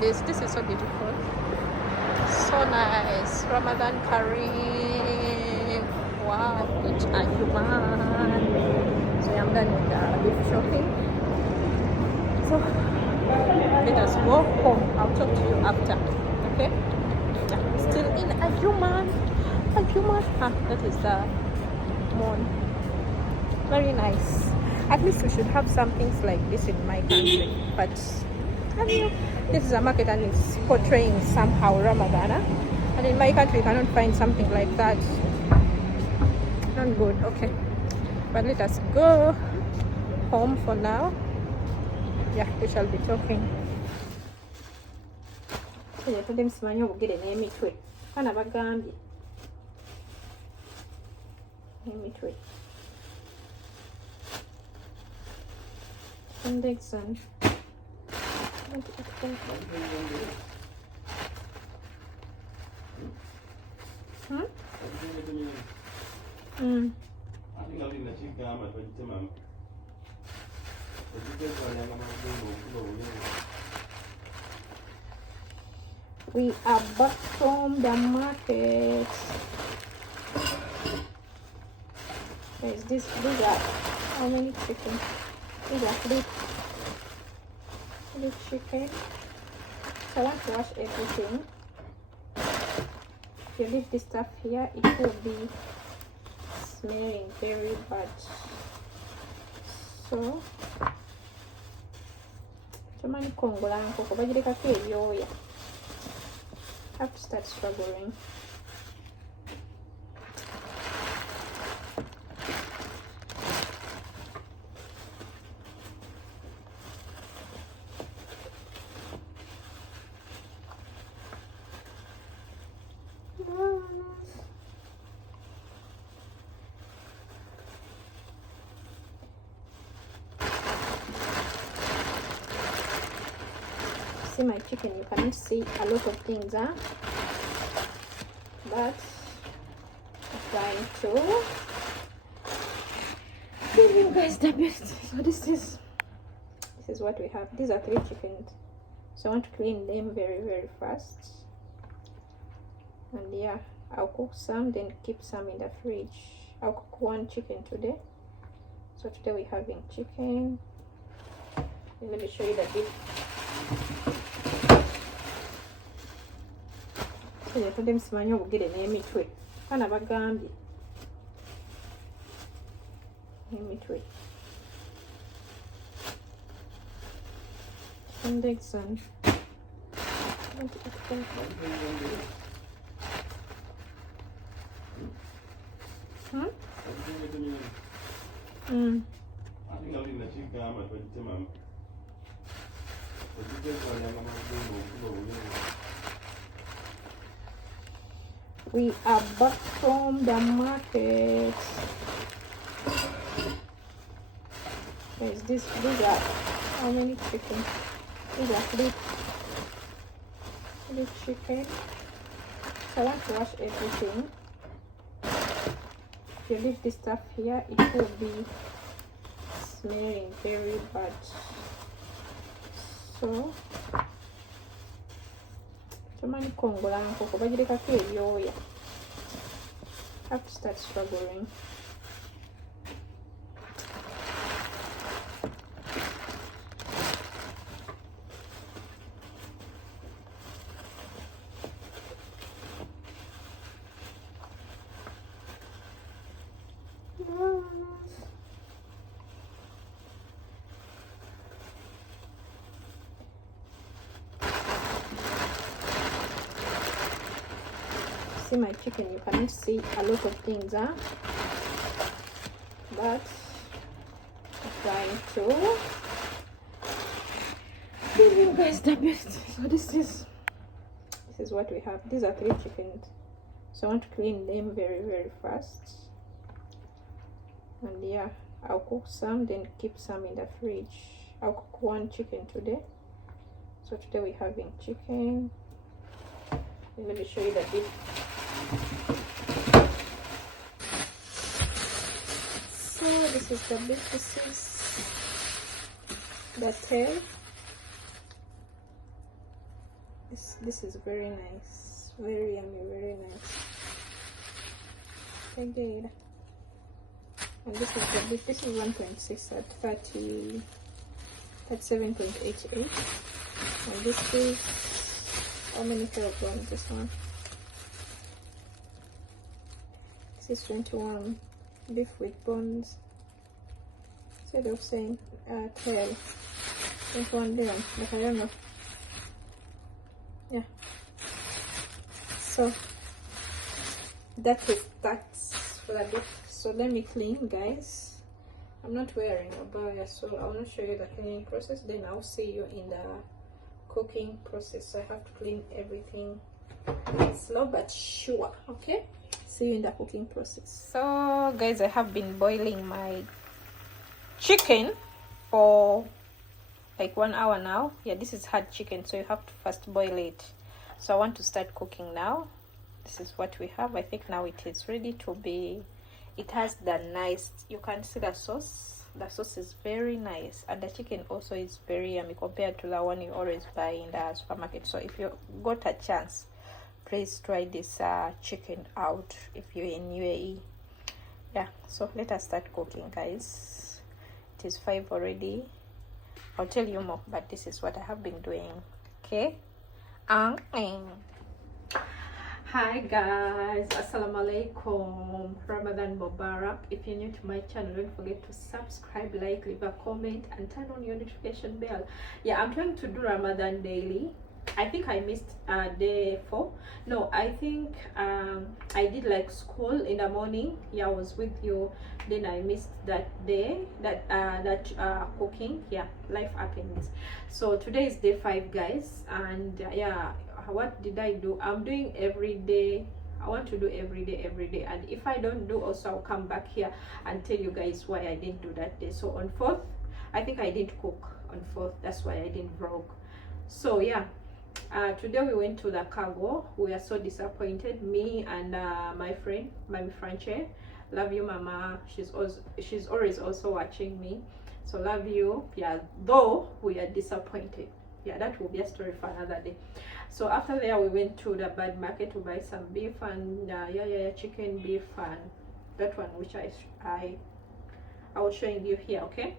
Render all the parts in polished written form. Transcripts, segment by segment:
this. This is so beautiful. So nice. Ramadan Kareem. Wow, it's Ayuman. So I'm done with the beef shopping. So let us go home. I'll talk to you after. Okay? Yeah, still in Ayuman. Ayuman. That is the mall. Very nice. At least we should have some things like this in my country. But I don't know. This is a market and it's portraying somehow Ramadan. And in my country, you cannot find something like that. Not good. Okay. But let us go home for now. Yeah, we shall be talking. Dixon. We are back from the market. There's this. These are how many chicken? These are three chicken. So I want to wash everything. If you leave this stuff here, it will be smelling very bad. So I have to start struggling. See my chicken, you cannot see a lot of things, but I'm trying to give you guys the best. So this is what we have. These are 3 chickens, so I want to clean them very fast. And yeah, I'll cook some, then keep some in the fridge. I'll cook 1 chicken today. So today we're having chicken. Let me show you the beef. Them smile will get a name it way. Kind of a gambi. Name it way. And Dixon. We are back from the market. There's this. These are how many chicken? These are 3 chicken. So I want to wash everything. If you leave this stuff here, it will be smelling very bad. So I have to start struggling. See my chicken, you cannot see a lot of things, but I'm trying to give you guys the best. So this is what we have. These are 3 chickens, so I want to clean them very fast. And yeah, I'll cook some, then keep some in the fridge. I'll cook 1 chicken today. So today we're having chicken. Let me show you the beef. So this is the beef. This is the tail. This is very nice, very yummy, very nice. Okay, good. And this is the beef. This is 1.6 at 37.88. And this is, how many kilograms this one? This is 21 beef with bones. Instead of saying 12, 21 there, but I don't know. Yeah. So that is that for the beef. So let me clean, guys. I'm not wearing a bag, so I'll not show you the cleaning process. Then I'll see you in the cooking process. So I have to clean everything slow but sure. Okay, see you in the cooking process. So guys, I have been boiling my chicken for like 1 hour now. Yeah, this is hard chicken, so you have to first boil it. So I want to start cooking now. This is what we have. I think now it is ready to be. It has the nice, you can see the sauce. The sauce is very nice, and the chicken also is very yummy compared to the one you always buy in the supermarket. So if you got a chance, please try this chicken out if you're in UAE. Yeah, so let us start cooking, guys. It is 5 already. I'll tell you more, but this is what I have been doing. Okay. Hi guys, assalamu alaikum, Ramadan Mubarak. If you're new to my channel, don't forget to subscribe, like, leave a comment, and turn on your notification bell. Yeah, I'm trying to do Ramadan daily. I think I missed day 4. No, I think I did like school in the morning. Yeah, I was with you. Then I missed that day, that cooking. Yeah, life happens. So today is day 5, guys, and yeah, what did I do? I'm doing every day. I want to do every day, and if I don't do, also I'll come back here and tell you guys why I didn't do that day. So on 4th, I think I didn't cook on 4th. That's why I didn't vlog. So yeah, today we went to the cargo. We are so disappointed, me and my friend, Mami Franche. Love you, Mama. She's always also watching me, so love you. Yeah, though we are disappointed. Yeah, that will be a story for another day. So after there, we went to the bird market to buy some beef and chicken, beef, and that one which I was showing you here. Okay,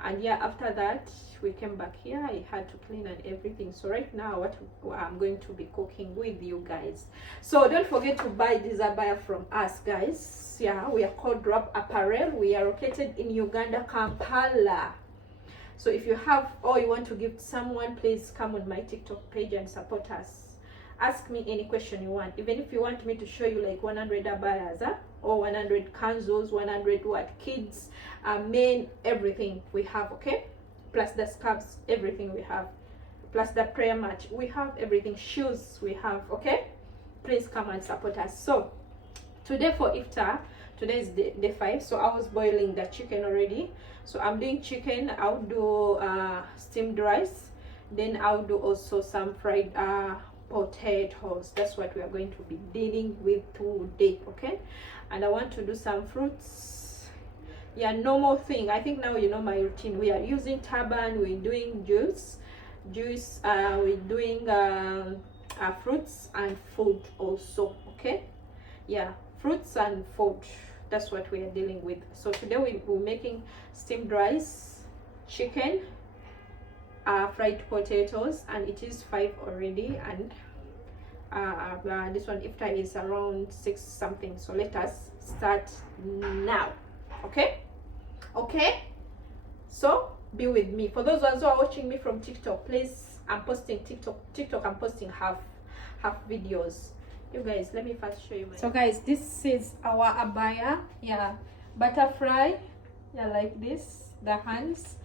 and yeah, after that we came back here. I had to clean and everything. So right now, what I'm going to be cooking with you guys. So don't forget to buy this abaya from us, guys. Yeah, we are called Drop Apparel. We are located in Uganda, Kampala. So if you have or you want to give someone, please come on my TikTok page and support us. Ask me any question you want. Even if you want me to show you like 100 abayas or 100 kanzos, 100 kids, men, everything we have, okay? Plus the scarves, everything we have. Plus the prayer mat, we have everything. Shoes we have, okay? Please come and support us. So today for iftar, today is day 5. So I was boiling the chicken already. So I'm doing chicken. I'll do steamed rice. Then I'll do also some fried potatoes. That's what we are going to be dealing with today, okay? And I want to do some fruits. Yeah, normal thing. I think now you know my routine. We are using turban. We're doing juice. We're doing fruits and food also, okay? Yeah, fruits and food. That's what we are dealing with. So today we're making steamed rice, chicken, fried potatoes, and it is 5 already, and this one iftar is around 6 something. So let us start now. Okay, so be with me. For those ones who are watching me from TikTok, please, I'm posting TikTok. I'm posting half videos. You guys, let me first show you so guys, this is our abaya. Yeah, butterfly. Yeah, like this, the hands.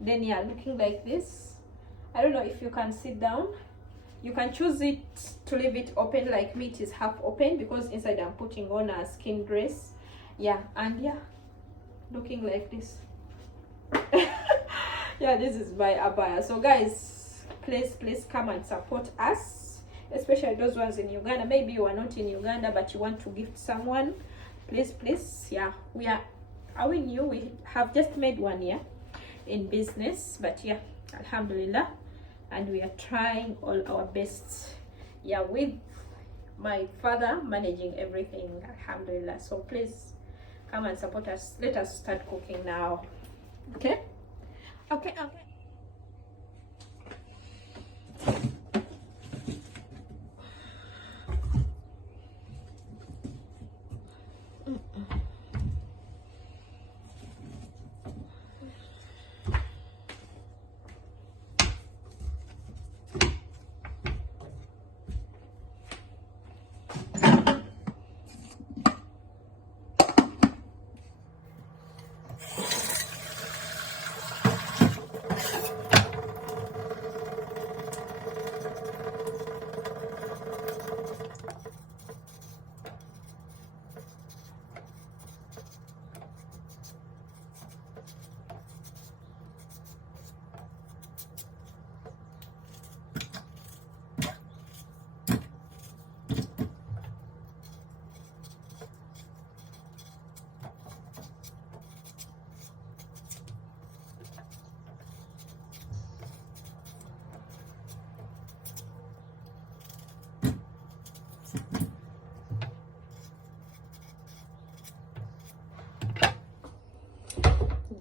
Then yeah, looking like this. I don't know if you can sit down. You can choose it to leave it open, like me it is half open, because inside I'm putting on a skin dress. Yeah, and yeah, looking like this. Yeah, this is my abaya. So guys, please come and support us, especially those ones in Uganda. Maybe you are not in Uganda but you want to gift someone. Please, yeah, we have just made 1 year in business, but yeah, alhamdulillah, and we are trying all our best, yeah, with my father managing everything, alhamdulillah. So please come and support us. Let us start cooking now. Okay.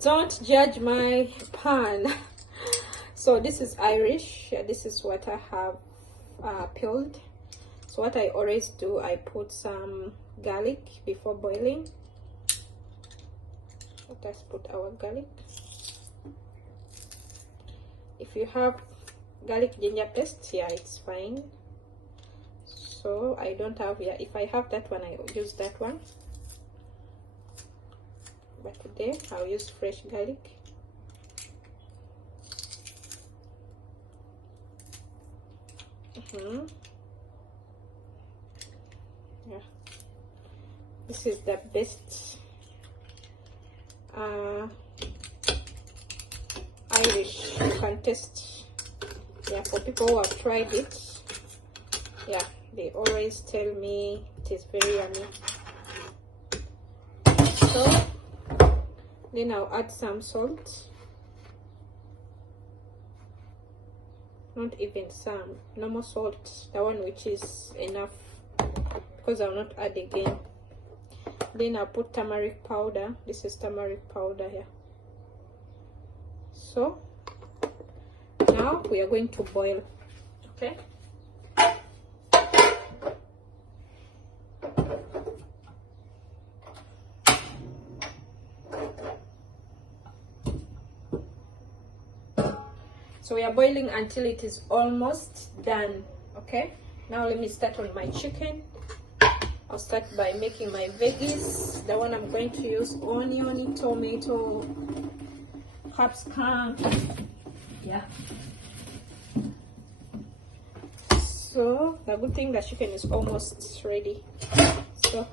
Don't judge my pan. So this is Irish. This is what I have peeled. So what I always do, I put some garlic before boiling. Let us put our garlic. If you have garlic ginger paste, yeah, it's fine. So I don't have, yeah, if I have that one, I use that one. But today I'll use fresh garlic. Yeah, this is the best Irish you can taste. Yeah, for people who have tried it, yeah, they always tell me it is very yummy. So then I'll add some salt. Not even some, normal salt, the one which is enough, because I'll not add again. Then I'll put turmeric powder. This is turmeric powder here. So now we are going to boil. Okay. So we are boiling until it is almost done. Okay, now let me start on my chicken. I'll start by making my veggies. The one I'm going to use: onion, tomato, capsicum. Yeah. So the good thing, the chicken is almost ready. So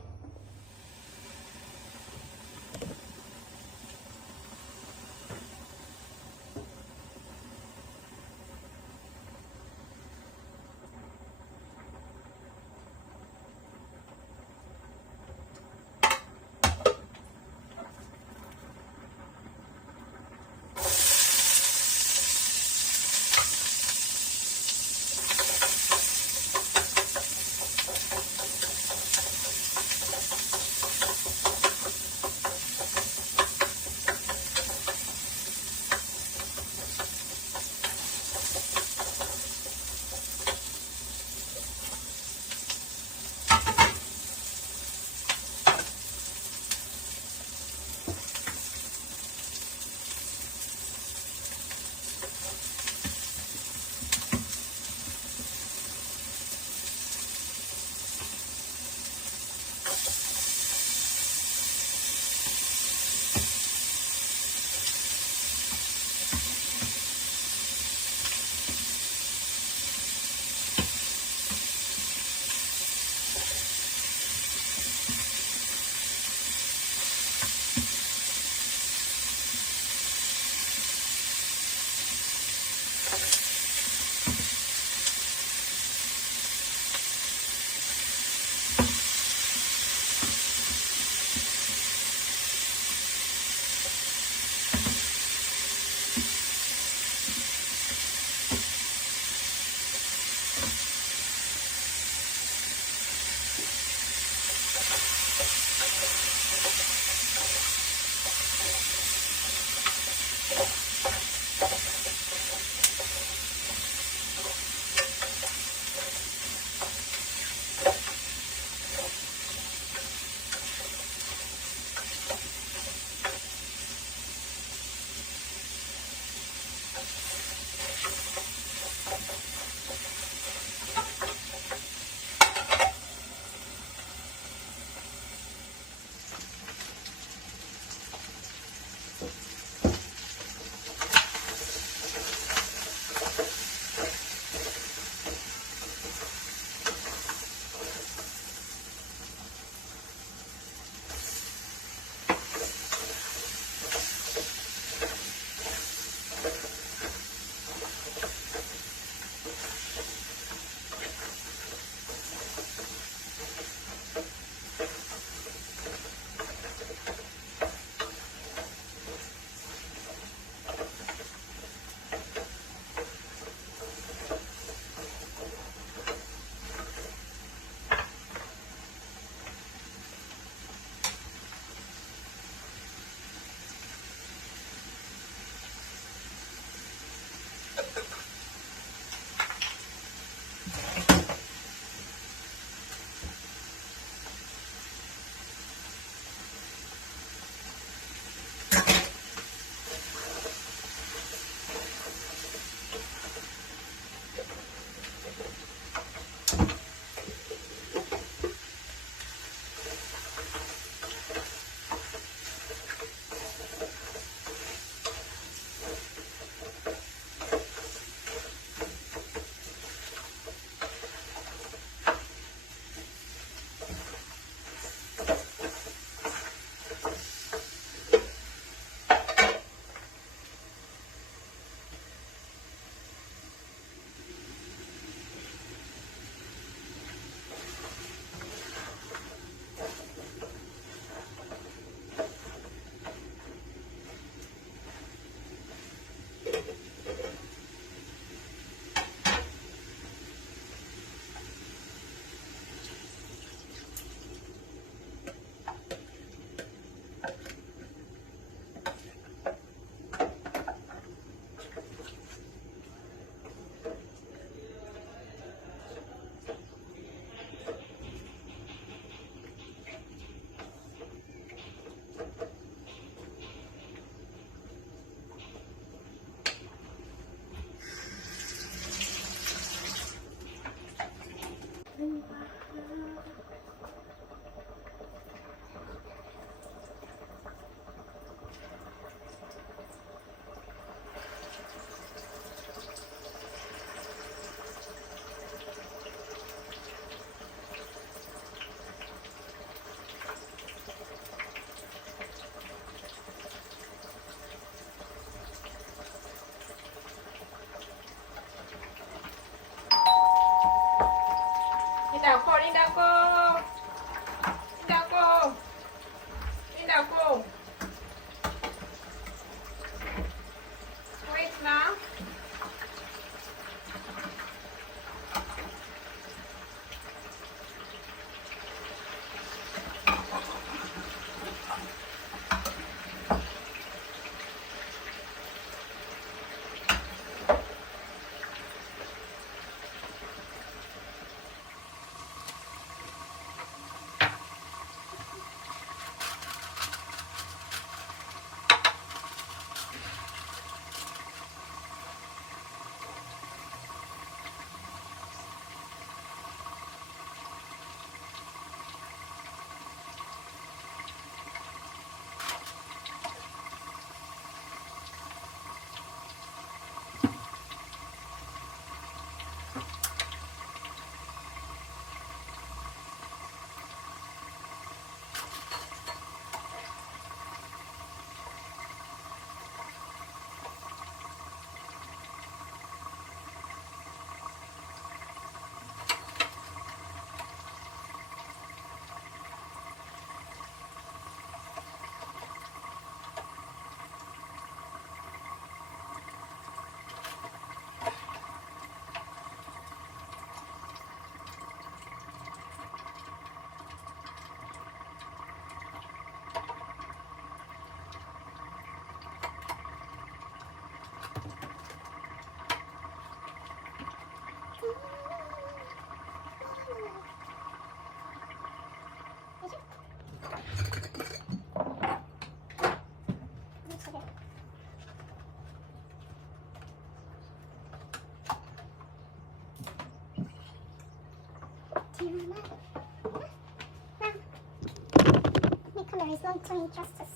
guys. Don't trust us.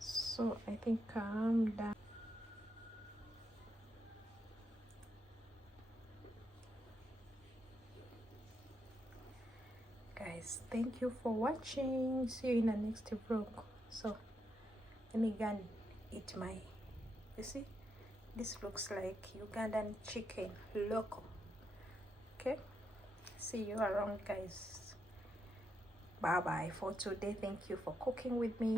So I think I'm done. Guys, thank you for watching. See you in the next vlog. So let me go and eat my, you see, this looks like Ugandan chicken loco. Okay, see you around, guys. Bye bye for today. Thank you for cooking with me.